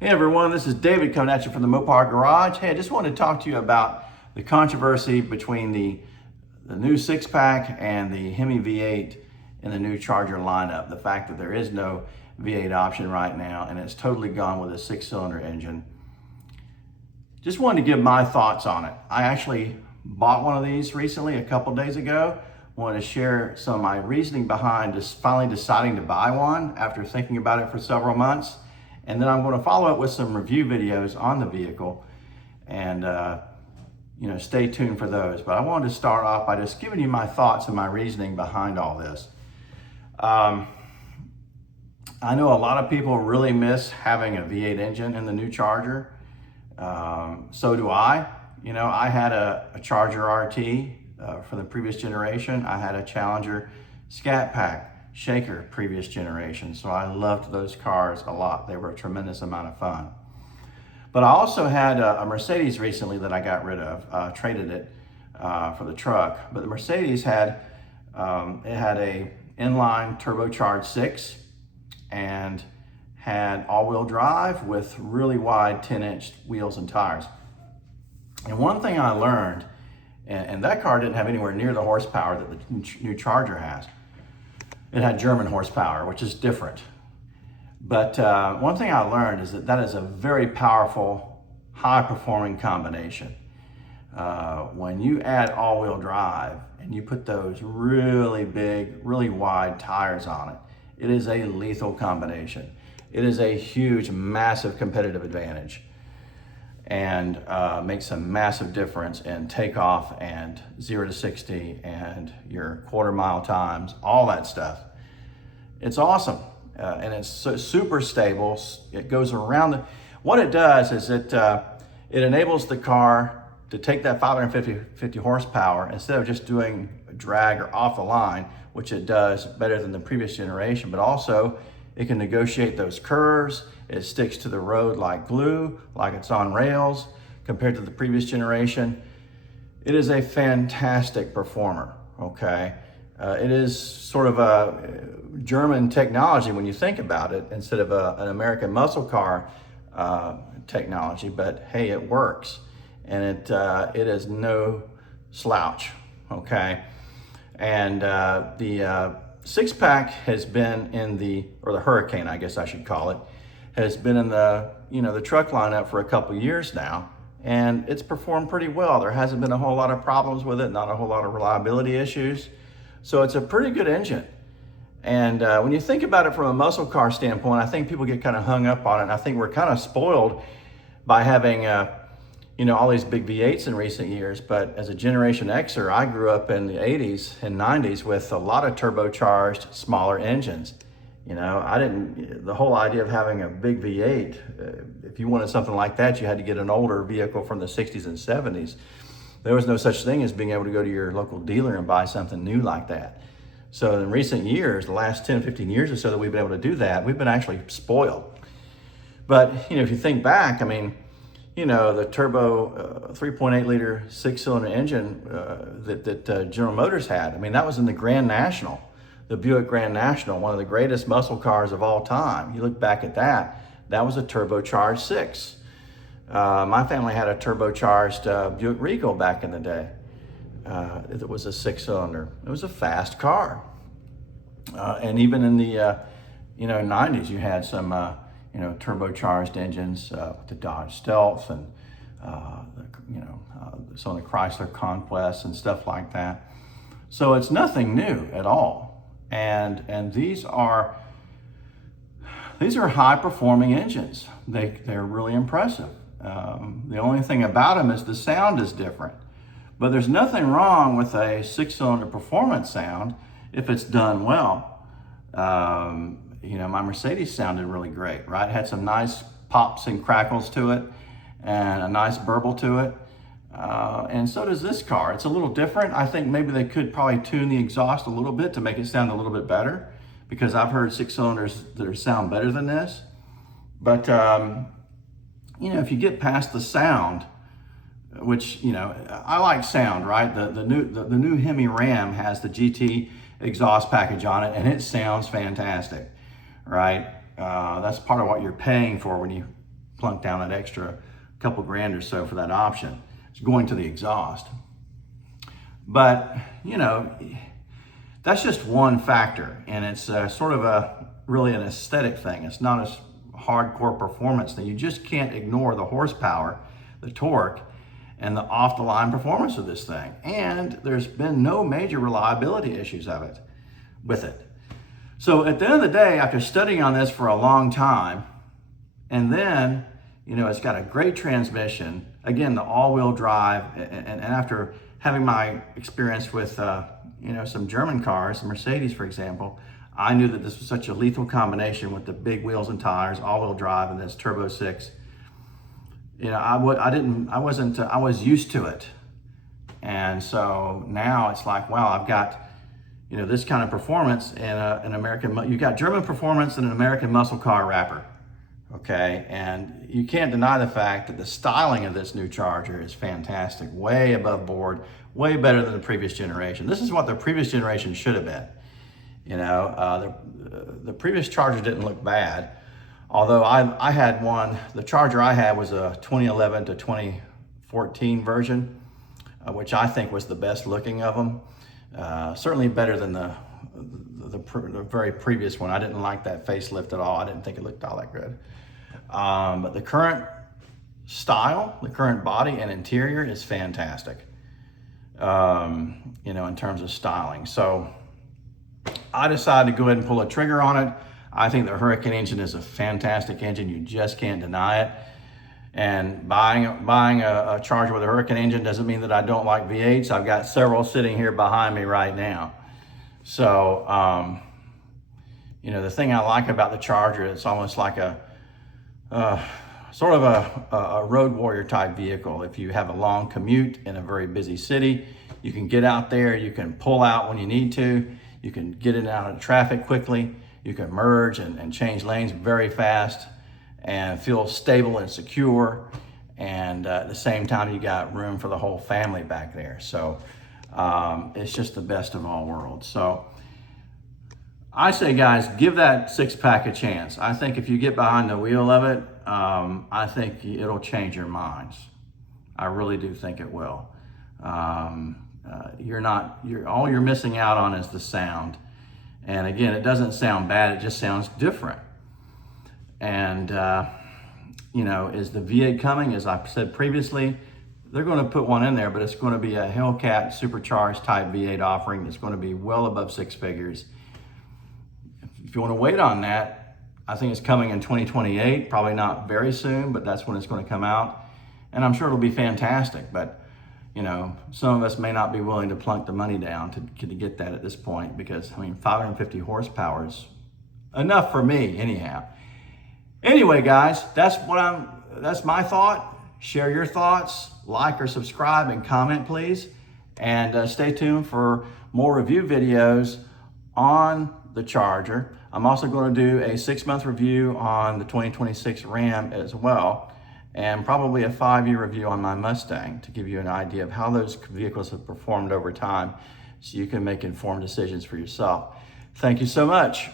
Hey everyone, this is David coming at you from the Mopar Garage. Hey, I just wanted to talk to you about the controversy between the new six-pack and the HEMI V8 in the new Charger lineup. The fact that there is no V8 option right now and it's totally gone with a six-cylinder engine. Just wanted to give my thoughts on it. I actually bought one of these recently, a couple days ago. Wanted to share some of my reasoning behind just finally deciding to buy one after thinking about it for several months. And then I'm going to follow up with some review videos on the vehicle and stay tuned for those. But I wanted to start off by just giving you my thoughts and my reasoning behind all this. I know a lot of people really miss having a V8 engine in the new Charger. So do I. I had a Charger RT for the previous generation. I had a Challenger Scat Pack Shaker previous generation. So I loved those cars a lot. They were a tremendous amount of fun. But I also had a Mercedes recently that I got rid of, traded it for the truck. But the Mercedes had, it had a inline turbocharged 6 and had all-wheel drive with really wide 10-inch wheels and tires. And one thing I learned, and that car didn't have anywhere near the horsepower that the new Charger has. It had German horsepower, which is different. But one thing I learned is that is a very powerful, high-performing combination. When you add all-wheel drive and you put those really big, really wide tires on it, it is a lethal combination. It is a huge, massive competitive advantage and makes a massive difference in takeoff and 0 to 60 and your quarter-mile times, all that stuff. It's awesome, and it's super stable. It goes around. What it does is it enables the car to take that 550 horsepower instead of just doing drag or off the line, which it does better than the previous generation, but also it can negotiate those curves. It sticks to the road like glue, like it's on rails compared to the previous generation. It is a fantastic performer, okay? It is sort of a German technology when you think about it, instead of an American muscle car technology, but hey, it works. And it is no slouch, okay? And the six-pack has been in the Hurricane, I guess I should call it, has been in the truck lineup for a couple years now, and it's performed pretty well. There hasn't been a whole lot of problems with it, not a whole lot of reliability issues. So it's a pretty good engine. And when you think about it from a muscle car standpoint, I think people get kind of hung up on it. And I think we're kind of spoiled by having all these big V8s in recent years. But as a Generation Xer, I grew up in the 80s and 90s with a lot of turbocharged, smaller engines. The whole idea of having a big V8, if you wanted something like that, you had to get an older vehicle from the 60s and 70s. There was no such thing as being able to go to your local dealer and buy something new like that. So in recent years, the last 10, 15 years or so that we've been able to do that, we've been actually spoiled. But, if you think back, the turbo 3.8 liter 6-cylinder engine that General Motors had, that was in the Grand National. The Buick Grand National, one of the greatest muscle cars of all time. You look back at that, that was a turbocharged 6. My family had a turbocharged Buick Regal back in the day. It was a 6-cylinder. It was a fast car. And even in the 90s, you had some turbocharged engines with the Dodge Stealth and some of the Chrysler Conquests and stuff like that. So it's nothing new at all. And these are high performing engines. They're really impressive. The only thing about them is the sound is different. But there's nothing wrong with a 6-cylinder performance sound if it's done well. My Mercedes sounded really great, right? It had some nice pops and crackles to it and a nice burble to it. And so does this car. It's a little different. I think maybe they could probably tune the exhaust a little bit to make it sound a little bit better, because I've heard 6-cylinders that sound better than this. But, if you get past the sound, which, I like sound, right? The new HEMI Ram has the GT exhaust package on it, and it sounds fantastic, right? That's part of what you're paying for when you plunk down that extra couple grand or so for that option. It's going to the exhaust. But, you know, that's just one factor, and it's sort of really an aesthetic thing. It's not a hardcore performance thing. You just can't ignore the horsepower, the torque, and the off-the-line performance of this thing. And there's been no major reliability issues with it. So at the end of the day, after studying on this for a long time, and then, you know, it's got a great transmission, again, the all-wheel drive, and after having my experience with, you know, some German cars, some Mercedes, for example, I knew that this was such a lethal combination with the big wheels and tires, all-wheel drive, and this turbo 6. You know, I was used to it. And so now it's like, wow, I've got, you know, this kind of performance in an American, you got German performance in an American muscle car wrapper, okay? And you can't deny the fact that the styling of this new Charger is fantastic, way above board, way better than the previous generation. This is what the previous generation should have been. You know, the previous Charger didn't look bad, although I had one, the Charger I had was a 2011 to 2014 version, which I think was the best looking of them. Certainly better than the very previous one. I didn't like that facelift at all. I didn't think it looked all that good. But the current style, the current body and interior is fantastic, you know, in terms of styling. So I decided to go ahead and pull a trigger on it. I think the Hurricane engine is a fantastic engine. You just can't deny it. And buying a Charger with a Hurricane engine doesn't mean that I don't like V8s. I've got several sitting here behind me right now. So, you know, the thing I like about the Charger, it's almost like a sort of a road warrior type vehicle. If you have a long commute in a very busy city, you can get out there, you can pull out when you need to, you can get in and out of traffic quickly, you can merge and change lanes very fast and feel stable and secure. And at the same time, you got room for the whole family back there. So it's just the best of all worlds. So I say, guys, give that 6-pack a chance. I think if you get behind the wheel of it, I think it'll change your minds. I really do think it will. All you're missing out on is the sound. And again, it doesn't sound bad, it just sounds different. And, you know, is the V8 coming? As I said previously, they're going to put one in there, but it's going to be a Hellcat supercharged type V8 offering that's going to be well above 6 figures. If you want to wait on that, I think it's coming in 2028, probably not very soon, but that's when it's going to come out. And I'm sure it'll be fantastic, but you know, some of us may not be willing to plunk the money down to get that at this point, because I mean, 550 horsepower is enough for me anyhow. Anyway, guys, that's my thought. Share your thoughts, like or subscribe and comment, please. And stay tuned for more review videos on the Charger. I'm also going to do a 6-month review on the 2026 Ram as well, and probably a 5-year review on my Mustang to give you an idea of how those vehicles have performed over time so you can make informed decisions for yourself. Thank you so much.